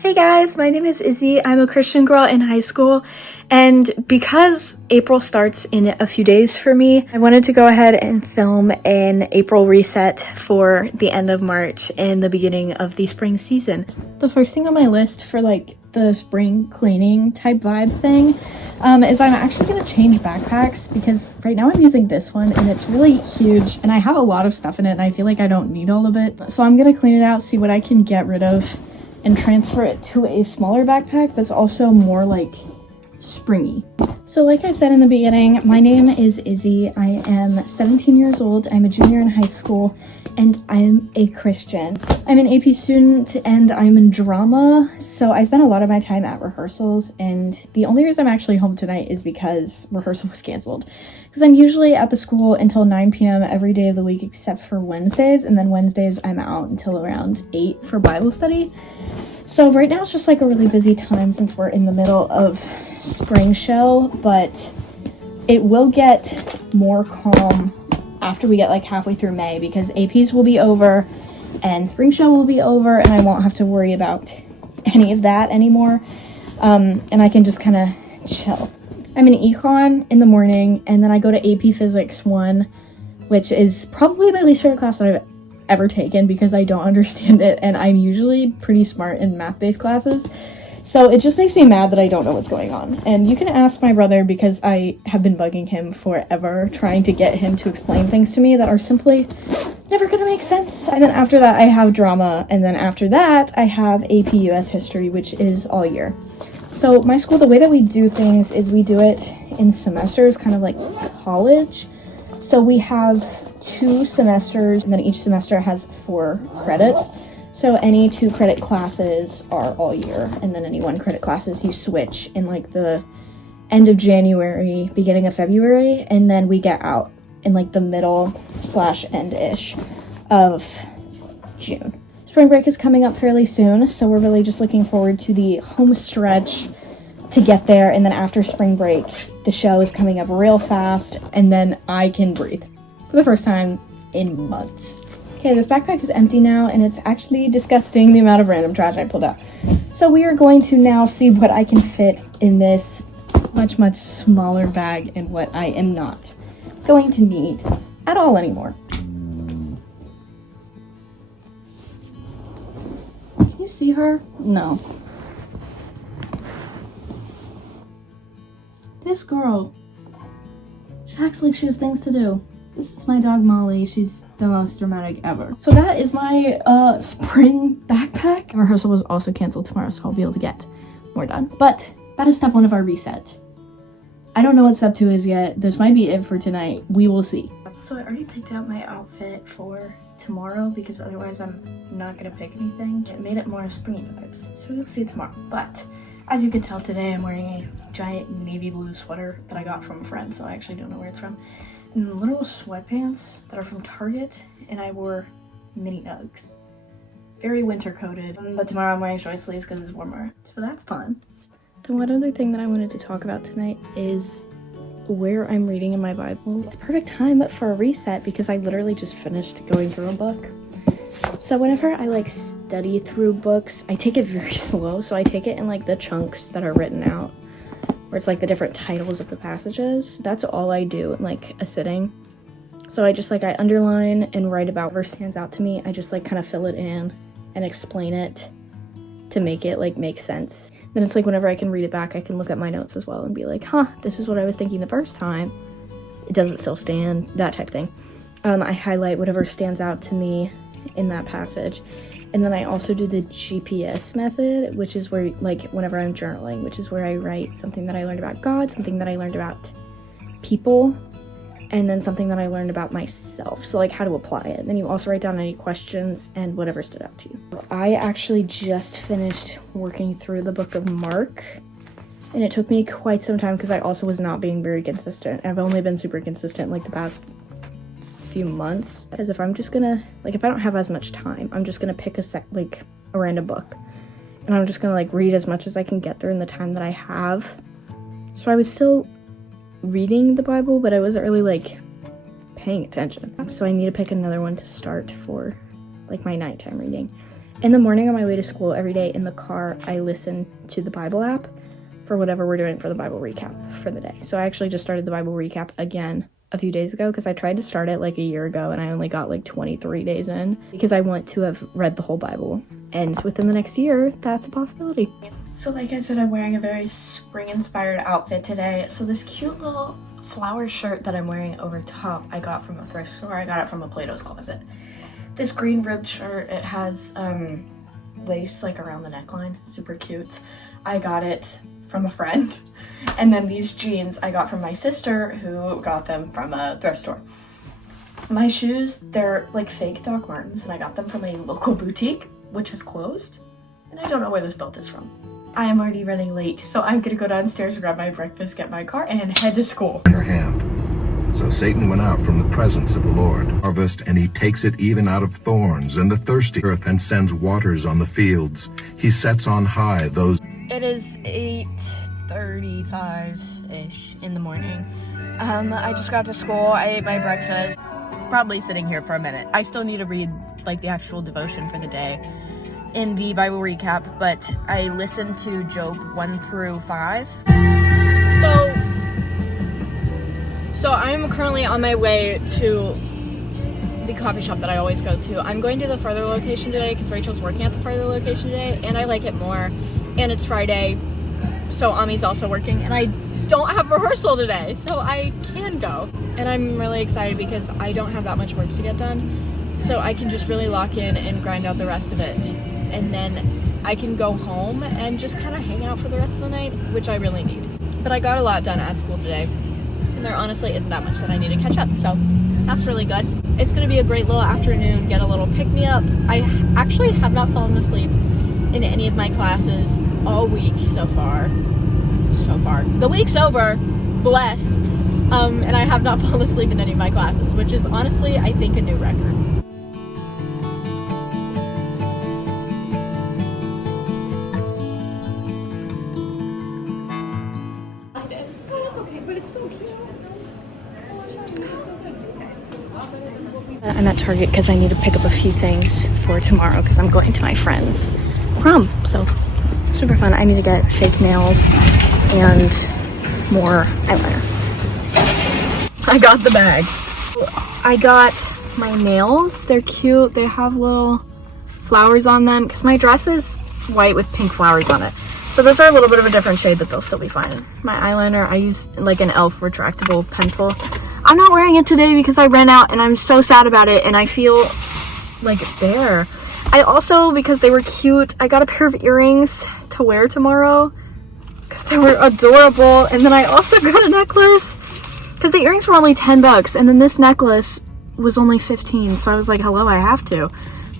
Hey guys, my name is Izzy. I'm a Christian girl in high school, and because April starts in a few days for me, I wanted to go ahead and film an April reset for the end of March and the beginning of the spring season. The first thing on my list for like the spring cleaning type vibe thing is I'm actually going to change backpacks because right now I'm using this one and it's really huge and I have a lot of stuff in it and I feel like I don't need all of it. So I'm going to clean it out, see what I can get rid of, and transfer it to a smaller backpack that's also more like springy. So like I said in the beginning, my name is Izzy. I am 17 years old. I'm a junior in high school and I'm a Christian. I'm an AP student and I'm in drama. So I spend a lot of my time at rehearsals, and the only reason I'm actually home tonight is because rehearsal was canceled. Because I'm usually at the school until 9 p.m. every day of the week except for Wednesdays, and then Wednesdays I'm out until around 8 for Bible study. So right now it's just like a really busy time since we're in the middle of spring show, but it will get more calm after we get like halfway through May because APs will be over and spring show will be over and I won't have to worry about any of that anymore. And I can just kind of chill. I'm in econ in the morning and then I go to AP Physics 1, which is probably my least favorite class that I've ever taken because I don't understand it and I'm usually pretty smart in math-based classes. So it just makes me mad that I don't know what's going on. And you can ask my brother because I have been bugging him forever trying to get him to explain things to me that are simply never gonna make sense. And then after that I have drama, and then after that I have AP US history, which is all year. So my school, the way that we do things is we do it in semesters, kind of like college. So we have 2 semesters and then each semester has 4 credits. So any 2 credit classes are all year, and then any 1 credit classes you switch in like the end of January, beginning of February, and then we get out in like the middle/end-ish of June. Spring break is coming up fairly soon, so we're really just looking forward to the home stretch to get there, and then after spring break, the show is coming up real fast, and then I can breathe for the first time in months. Okay, this backpack is empty now, and it's actually disgusting the amount of random trash I pulled out. So we are going to now see what I can fit in this much, much smaller bag and what I am not going to need at all anymore. Can you see her? No. This girl, she acts like she has things to do. This is my dog Molly. She's the most dramatic ever. So that is my spring backpack. Rehearsal was also canceled tomorrow, so I'll be able to get more done. But that is step 1 of our reset. I don't know what step 2 is yet. This might be it for tonight. We will see. So I already picked out my outfit for tomorrow because otherwise I'm not gonna pick anything. It made it more springy vibes, so you'll see it tomorrow. But as you can tell today, I'm wearing a giant navy blue sweater that I got from a friend, so I actually don't know where it's from. And literal sweatpants that are from Target, and I wore mini Uggs. Very winter coated, but tomorrow I'm wearing short sleeves because it's warmer, so that's fun. The one other thing that I wanted to talk about tonight is where I'm reading in my Bible. It's perfect time for a reset because I literally just finished going through a book. So whenever I like study through books, I take it very slow, so I take it in like the chunks that are written out, where it's like the different titles of the passages. That's all I do in like a sitting. So I just like, I underline and write about whatever stands out to me. I just like kind of fill it in and explain it to make it like make sense. Then it's like whenever I can read it back, I can look at my notes as well and be like, huh, this is what I was thinking the first time. It doesn't still stand, that type thing. I highlight whatever stands out to me in that passage. And then I also do the GPS method, which is where, like, whenever I'm journaling, which is where I write something that I learned about God, something that I learned about people, and then something that I learned about myself. So, like, how to apply it. And then you also write down any questions and whatever stood out to you. I actually just finished working through the book of Mark, and it took me quite some time because I also was not being very consistent. I've only been super consistent, like, the past few months, because if I'm just gonna, like, if I don't have as much time, I'm just gonna pick a random book and I'm just gonna like read as much as I can get through in the time that I have. So I was still reading the Bible, but I wasn't really like paying attention. So I need to pick another one to start for like my nighttime reading. In the morning on my way to school every day in the car, I listen to the Bible app for whatever we're doing for the Bible recap for the day. So I actually just started the Bible recap again a few days ago because I tried to start it like a year ago and I only got like 23 days in because I want to have read the whole Bible. And within the next year, that's a possibility. So like I said, I'm wearing a very spring-inspired outfit today. So this cute little flower shirt that I'm wearing over top, I got from a thrift store. I got it from a Plato's Closet. This green ribbed shirt, it has lace like around the neckline, super cute. I got it from a friend. And then these jeans I got from my sister who got them from a thrift store. My shoes, they're like fake Doc Martens and I got them from a local boutique, which is closed. And I don't know where this belt is from. I am already running late, so I'm gonna go downstairs, grab my breakfast, get my car, and head to school. In her hand. So Satan went out from the presence of the Lord, harvest, and he takes it even out of thorns and the thirsty earth and sends waters on the fields. He sets on high those. It is 8:35-ish in the morning. I just got to school, I ate my breakfast. Probably sitting here for a minute. I still need to read like the actual devotion for the day in the Bible recap, but I listened to Job 1-5. So I'm currently on my way to the coffee shop that I always go to. I'm going to the further location today because Rachel's working at the further location today and I like it more. And it's Friday, so Ami's also working and I don't have rehearsal today, so I can go. And I'm really excited because I don't have that much work to get done. So I can just really lock in and grind out the rest of it. And then I can go home and just kind of hang out for the rest of the night, which I really need. But I got a lot done at school today. And there honestly isn't that much that I need to catch up, so that's really good. It's gonna be a great little afternoon, get a little pick-me-up. I actually have not fallen asleep in any of my classes all week so far. The week's over, bless. And I have not fallen asleep in any of my classes, which is honestly, I think, a new record. I'm at Target because I need to pick up a few things for tomorrow because I'm going to my friend's prom. So super fun. I need to get fake nails and more eyeliner. I got the bag. I got my nails. They're cute. They have little flowers on them because my dress is white with pink flowers on it. So those are a little bit of a different shade, but they'll still be fine. My eyeliner, I use like an e.l.f. retractable pencil. I'm not wearing it today because I ran out and I'm so sad about it and I feel like bare. I also, because they were cute, I got a pair of earrings to wear tomorrow because they were adorable. And then I also got a necklace because the earrings were only 10 bucks and then this necklace was only 15. So I was like, hello, I have to.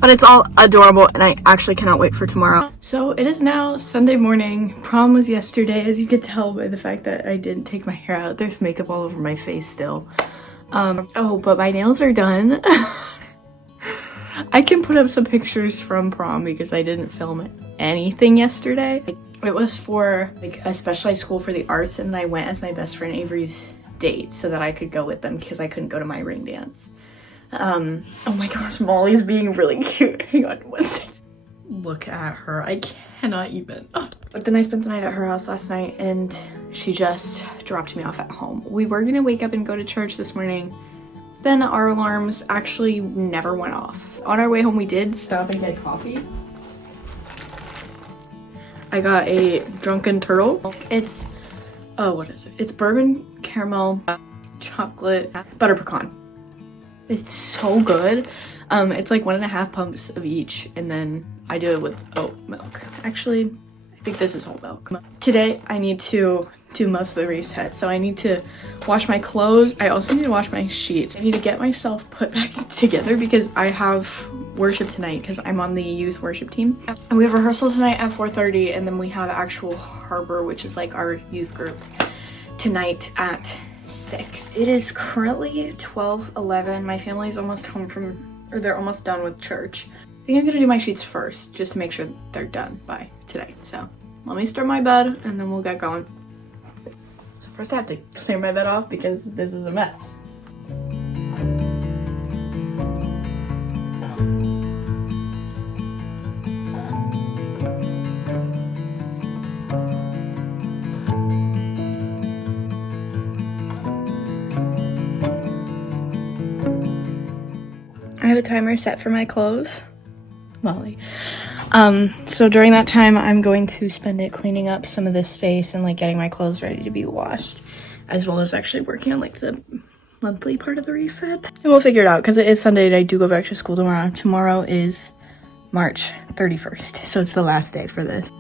But it's all adorable and I actually cannot wait for tomorrow. So it is now Sunday morning. Prom was yesterday, as you could tell by the fact that I didn't take my hair out. There's makeup all over my face still. Oh, but my nails are done. I can put up some pictures from prom because I didn't film anything yesterday. It was for like a specialized school for the arts and I went as my best friend Avery's date so that I could go with them because I couldn't go to my ring dance. Oh my gosh, Molly's being really cute. Hang on one second. Look at her, I cannot even. But then I spent the night at her house last night and she just dropped me off at home. We were gonna wake up and go to church this morning. Then our alarms actually never went off. On our way home, we did stop and get coffee. I got a Drunken Turtle. It's, oh, what is it? It's bourbon, caramel, chocolate, butter pecan. It's so good. It's like 1.5 pumps of each, and then I do it with oat milk. Actually, I think this is whole milk. Today, I need to do most of the reset, so I need to wash my clothes. I also need to wash my sheets. I need to get myself put back together because I have worship tonight because I'm on the youth worship team. And we have rehearsal tonight at 4:30, and then we have actual Harbor, which is like our youth group, tonight at 6. It is currently 12:11. My family's almost home from, or they're almost done with church. I think I'm gonna do my sheets first just to make sure they're done by today. So let me stir my bed and then we'll get going. So first I have to clear my bed off because this is a mess. have a timer set for my clothes. Molly. So during that time, I'm going to spend it cleaning up some of this space and like getting my clothes ready to be washed, as well as actually working on like the monthly part of the reset. And we'll figure it out because it is Sunday and I do go back to school tomorrow. Tomorrow is March 31st, so it's the last day for this.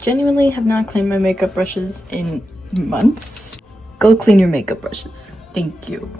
Genuinely have not cleaned my makeup brushes in months. Go clean your makeup brushes. Thank you.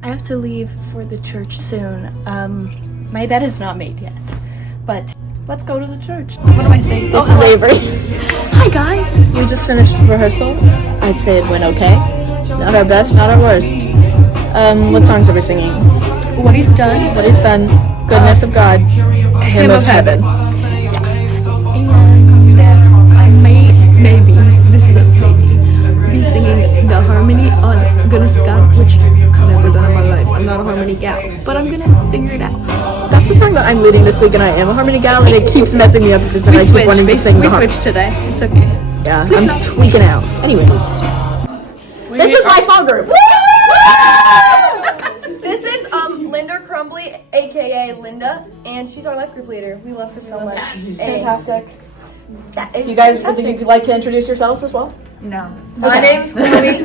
I have to leave for the church soon. My bed is not made yet, but let's go to the church. What am I saying? This is Avery. Hi guys! We just finished rehearsal. I'd say it went okay. Not our best, not our worst. What songs are we singing? What He's Done. What He's Done. Goodness of God. Hymn of Heaven. Yeah. And I maybe, this is a maybe, be singing the harmony on Goodness of God, which I've never done in my life. I'm not a harmony gal, but I'm gonna figure it out. That's the song that I'm leading this week, and I am a harmony gal, and it keeps messing me up because I keep wanting to sing the harmony. We switched today. It's okay. Yeah, I'm tweaking out. Anyways, this is my small group. This is Linda Crumbly, aka Linda, and she's our life group leader. We love her so much. Fantastic. That is You guys, fantastic. would you like to introduce yourselves as well? No. My Okay. name's Chloe.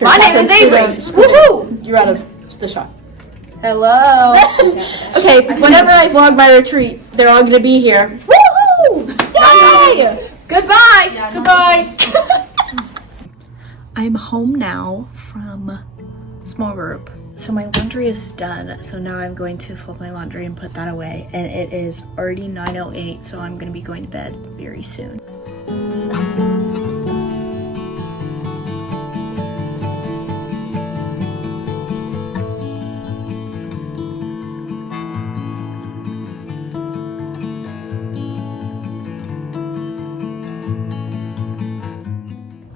My name is Avery. Woohoo! You're out of the shot. Hello. Okay, whenever I vlog my retreat, they're all gonna be here. Woohoo! Yay! Goodbye. Goodbye. I'm home now from small group. So my laundry is done. So now I'm going to fold my laundry and put that away. And it is already 9:08, so I'm gonna be going to bed very soon.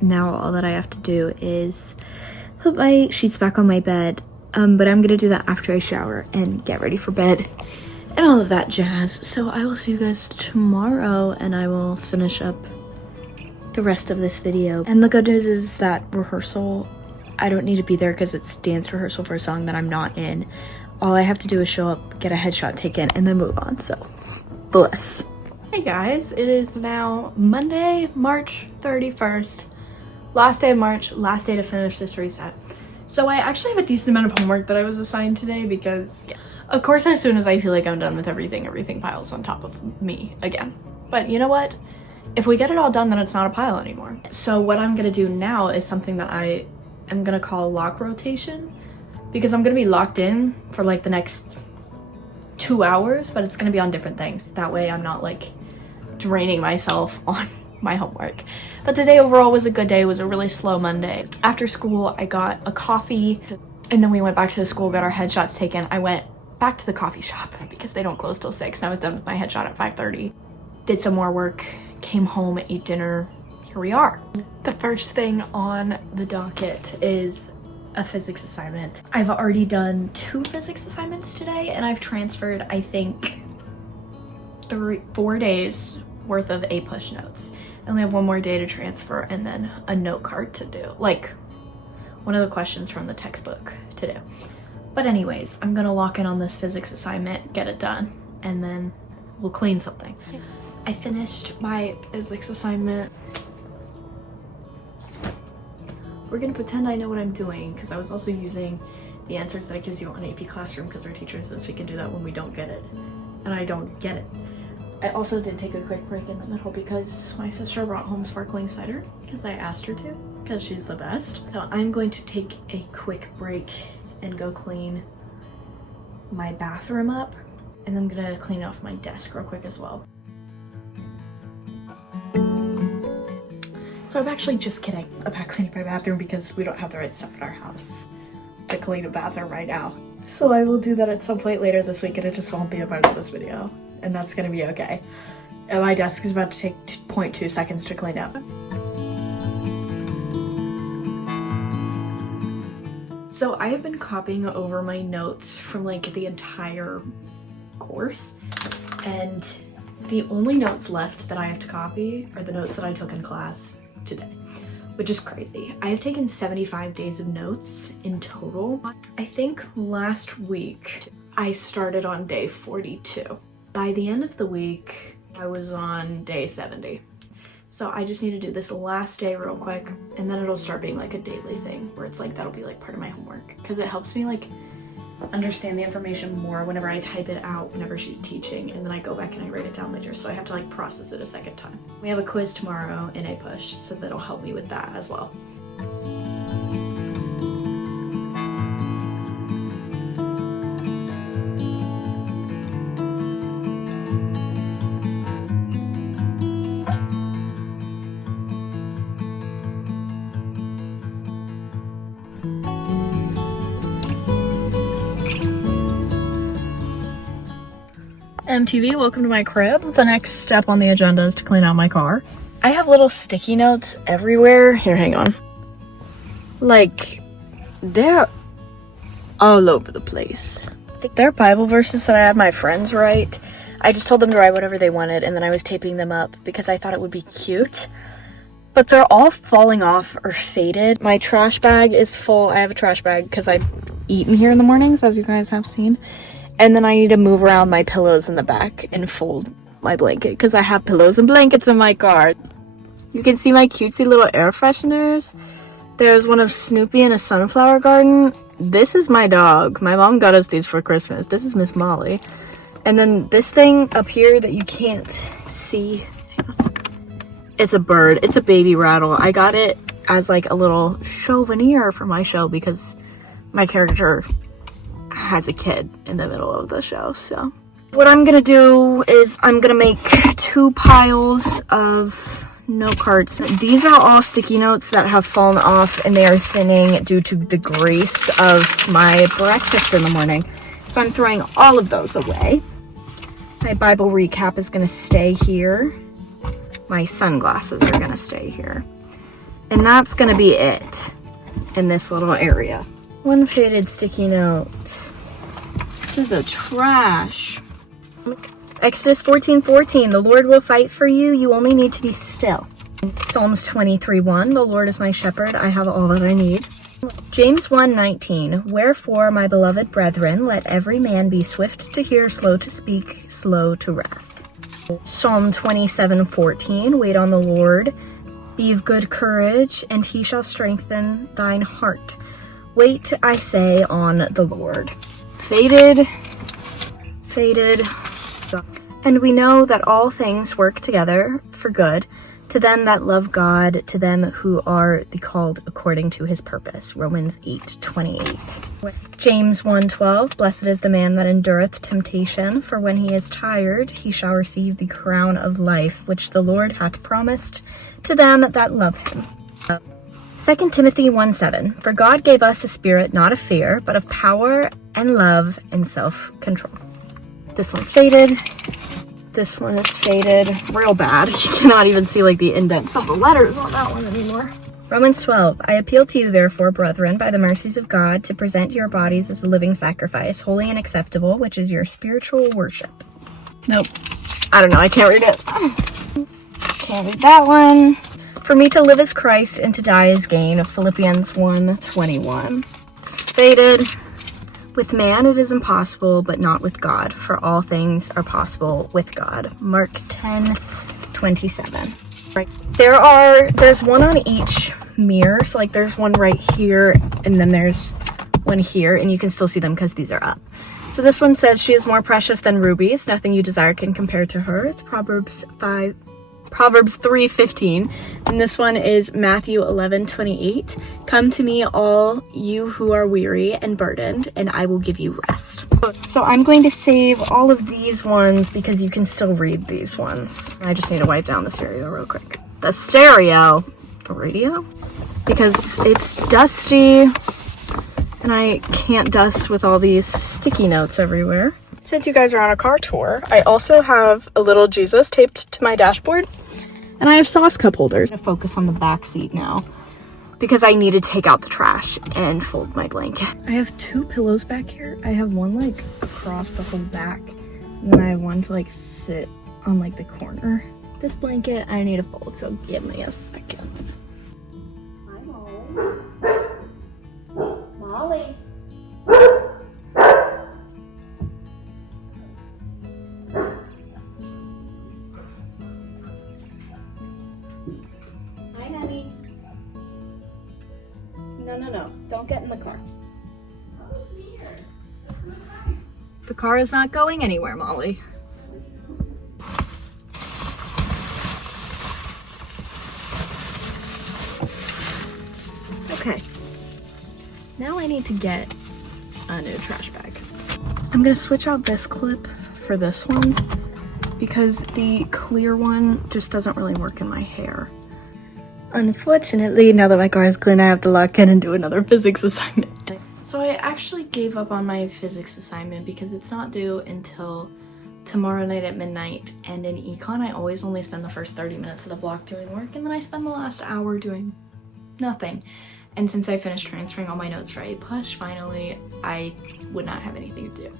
Now all that I have to do is put my sheets back on my bed, but I'm gonna do that after I shower and get ready for bed and all of that jazz. So I will see you guys tomorrow, and I will finish up the rest of this video. And the good news is that rehearsal, I don't need to be there because it's dance rehearsal for a song that I'm not in. All I have to do is show up, get a headshot taken, and then move on. So bless. Hey guys, it is now Monday, March 31st. Last day of March, last day to finish this reset. So I actually have a decent amount of homework that I was assigned today because, of course, as soon as I feel like I'm done with everything piles on top of me again. But you know what? if we get it all done, then it's not a pile anymore. So what I'm gonna do now is something that I am gonna call lock rotation, because I'm gonna be locked in for like the next 2 hours, but it's gonna be on different things. That way I'm not like draining myself on my homework. But the day overall was a good day. It was a really slow Monday. After school, I got a coffee, and then we went back to the school, got our headshots taken. I went back to the coffee shop because they don't close till 6, and I was done with my headshot at 5:30. Did some more work, came home, ate dinner. Here we are. The first thing on the docket is a physics assignment. I've already done 2 physics assignments today, and I've transferred, I think, 4 days worth of A-push notes. I only have 1 more day to transfer, and then a note card to do, like one of the questions from the textbook to do. But anyways, I'm gonna lock in on this physics assignment, get it done, and then we'll clean something. I finished my physics assignment. We're gonna pretend I know what I'm doing, because I was also using the answers that it gives you on AP Classroom, because our teacher says we can do that when we don't get it, and I don't get it. I also did take a quick break in the middle because my sister brought home sparkling cider, because I asked her to, because she's the best. So I'm going to take a quick break and go clean my bathroom up, and I'm gonna clean off my desk real quick as well. So I'm actually just kidding about cleaning my bathroom, because we don't have the right stuff in our house to clean a bathroom right now. So I will do that at some point later this week, and it just won't be a part of this video, and that's gonna be okay. And my desk is about to take 0.2 seconds to clean up. So I have been copying over my notes from like the entire course, and the only notes left that I have to copy are the notes that I took in class today, which is crazy. I have taken 75 days of notes in total. I think last week I started on day 42. By the end of the week, I was on day 70. So I just need to do this last day real quick, and then it'll start being like a daily thing where it's like that'll be like part of my homework, because it helps me like understand the information more whenever I type it out whenever she's teaching, and then I go back and I write it down later, so I have to like process it a second time. We have a quiz tomorrow in A-push, so that'll help me with that as well. MTV, welcome to my crib. The next step on the agenda is to clean out my car. I have little sticky notes everywhere. Here, hang on. Like, they're all over the place. They're Bible verses that I had my friends write. I just told them to write whatever they wanted, and then I was taping them up because I thought it would be cute. But they're all falling off or faded. My trash bag is full. I have a trash bag because I eat in here in the mornings, as you guys have seen. And then I need to move around my pillows in the back and fold my blanket, because I have pillows and blankets in my car. You can see my cutesy little air fresheners. There's one of Snoopy in a sunflower garden. This is my dog. My mom got us these for Christmas. This is Miss Molly. And then this thing up here that you can't see, it's a bird. It's a baby rattle. I got it as like a little souvenir for my show, because my character has a kid in the middle of the show. So what I'm gonna do is I'm gonna make 2 piles of note cards. These are all sticky notes that have fallen off, and they are thinning due to the grease of my breakfast in the morning. So I'm throwing all of those away. My Bible recap is gonna stay here. My sunglasses are gonna stay here. And that's gonna be it in this little area. 1 faded sticky note. To the trash. Exodus 14:14, the Lord will fight for you. You only need to be still. Psalms 23:1, the Lord is my shepherd. I have all that I need. James 1:19, wherefore, my beloved brethren, let every man be swift to hear, slow to speak, slow to wrath. Psalm 27:14, wait on the Lord. Be of good courage, and he shall strengthen thine heart. Wait, I say, on the Lord. Faded. And we know that all things work together for good to them that love God, to them who are the called according to his purpose. Romans 8:28. James 1:12, blessed is the man that endureth temptation, for when he is tired, he shall receive the crown of life, which the Lord hath promised to them that love him. 2 Timothy 1:7, for God gave us a spirit not of fear, but of power and love and self-control. This one's faded. This one is faded real bad. You cannot even see like the indents of the letters on that one anymore. Romans 12, I appeal to you therefore, brethren, by the mercies of God, to present your bodies as a living sacrifice, holy and acceptable, which is your spiritual worship. Nope. I don't know, I can't read it. Can't read that one. For me to live is Christ and to die is gain, Philippians 1:21. Faded. With man it is impossible, but not with God, for all things are possible with God. Mark 10:27. Right. There's one on each mirror, so like there's one right here, and then there's one here, and you can still see them because these are up. So this one says, she is more precious than rubies, nothing you desire can compare to her. It's Proverbs 3:15, and this one is Matthew 11:28. Come to me, all you who are weary and burdened, and I will give you rest. So I'm going to save all of these ones because you can still read these ones. I just need to wipe down the stereo real quick. The stereo, the radio, because it's dusty, and I can't dust with all these sticky notes everywhere. Since you guys are on a car tour, I also have a little Jesus taped to my dashboard, and I have sauce cup holders. I'm gonna focus on the back seat now because I need to take out the trash and fold my blanket. I have two pillows back here. I have one like across the whole back, and then I have one to like sit on like the corner. This blanket I need to fold, so give me a second. Hi, Molly. Molly. No. Don't get in the car. The car is not going anywhere, Molly. Okay. Now I need to get a new trash bag. I'm gonna switch out this clip for this one because the clear one just doesn't really work in my hair. Unfortunately, now that my car is clean, I have to lock in and do another physics assignment. So I actually gave up on my physics assignment because it's not due until tomorrow night at midnight, and in econ I always only spend the first 30 minutes of the block doing work, and then I spend the last hour doing nothing. And since I finished transferring all my notes for A-Push, finally I would not have anything to do.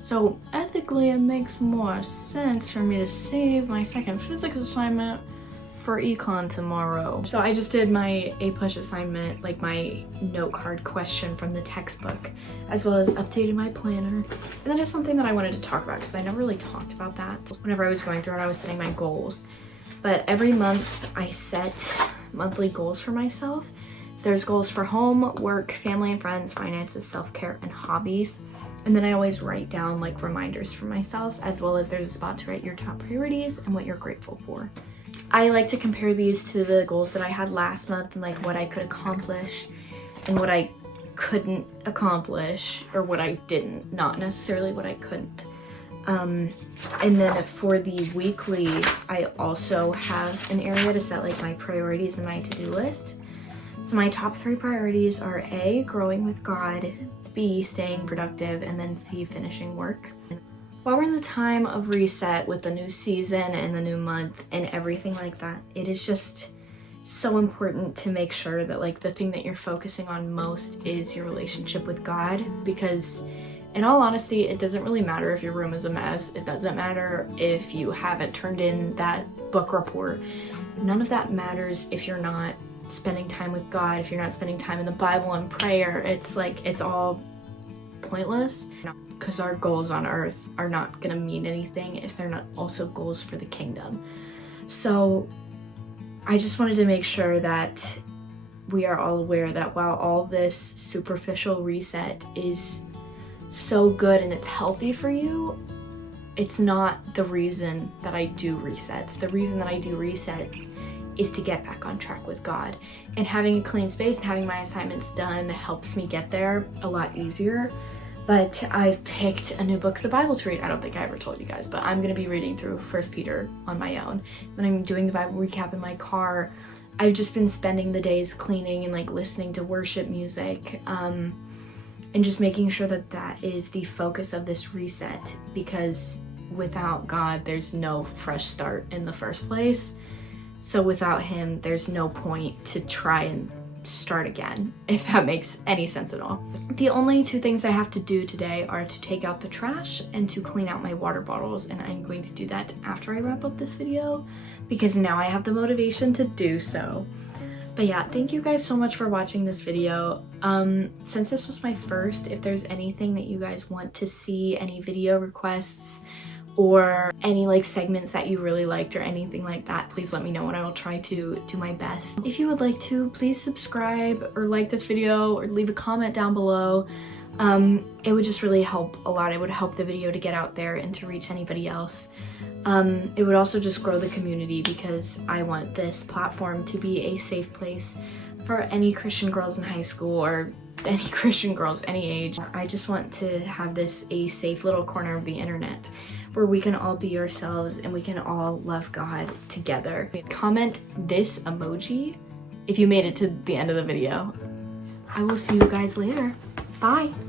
So ethically it makes more sense for me to save my second physics assignment for econ tomorrow. So I just did my A-Push assignment, like my note card question from the textbook, as well as updated my planner. And then there's something that I wanted to talk about because I never really talked about that. Whenever I was going through it, I was setting my goals. But every month I set monthly goals for myself. So there's goals for home, work, family and friends, finances, self-care, and hobbies. And then I always write down like reminders for myself, as well as there's a spot to write your top priorities and what you're grateful for. I like to compare these to the goals that I had last month and like what I could accomplish and what I couldn't accomplish, or what I didn't, not necessarily what I couldn't. And then for the weekly, I also have an area to set like my priorities and my to-do list. So my top 3 priorities are A, growing with God, B, staying productive, and then C, finishing work. While we're in the time of reset with the new season and the new month and everything like that, it is just so important to make sure that like the thing that you're focusing on most is your relationship with God, because in all honesty, it doesn't really matter if your room is a mess. It doesn't matter if you haven't turned in that book report. None of that matters if you're not spending time with God, if you're not spending time in the Bible and prayer. It's like, it's all pointless, because our goals on earth are not gonna mean anything if they're not also goals for the kingdom. So I just wanted to make sure that we are all aware that while all this superficial reset is so good and it's healthy for you, it's not the reason that I do resets. The reason that I do resets is to get back on track with God. And having a clean space and having my assignments done helps me get there a lot easier. But I've picked a new book of the Bible to read. I don't think I ever told you guys, but I'm gonna be reading through 1 Peter on my own. When I'm doing the Bible recap in my car, I've just been spending the days cleaning and like listening to worship music, and just making sure that that is the focus of this reset, because without God, there's no fresh start in the first place. So without him, there's no point to try and start again, if that makes any sense at all. The only two things I have to do today are to take out the trash and to clean out my water bottles, and I'm going to do that after I wrap up this video because now I have the motivation to do so. But yeah, thank you guys so much for watching this video. Since this was my first, if there's anything that you guys want to see, any video requests, or any like segments that you really liked or anything like that, please let me know and I will try to do my best. If you would like to, please subscribe or like this video or leave a comment down below. It would just really help a lot. It would help the video to get out there and to reach anybody else. It would also just grow the community, because I want this platform to be a safe place for any Christian girls in high school or any Christian girls any age. I just want to have this a safe little corner of the internet where we can all be ourselves and we can all love God together. Comment this emoji if you made it to the end of the video. I will see you guys later. Bye.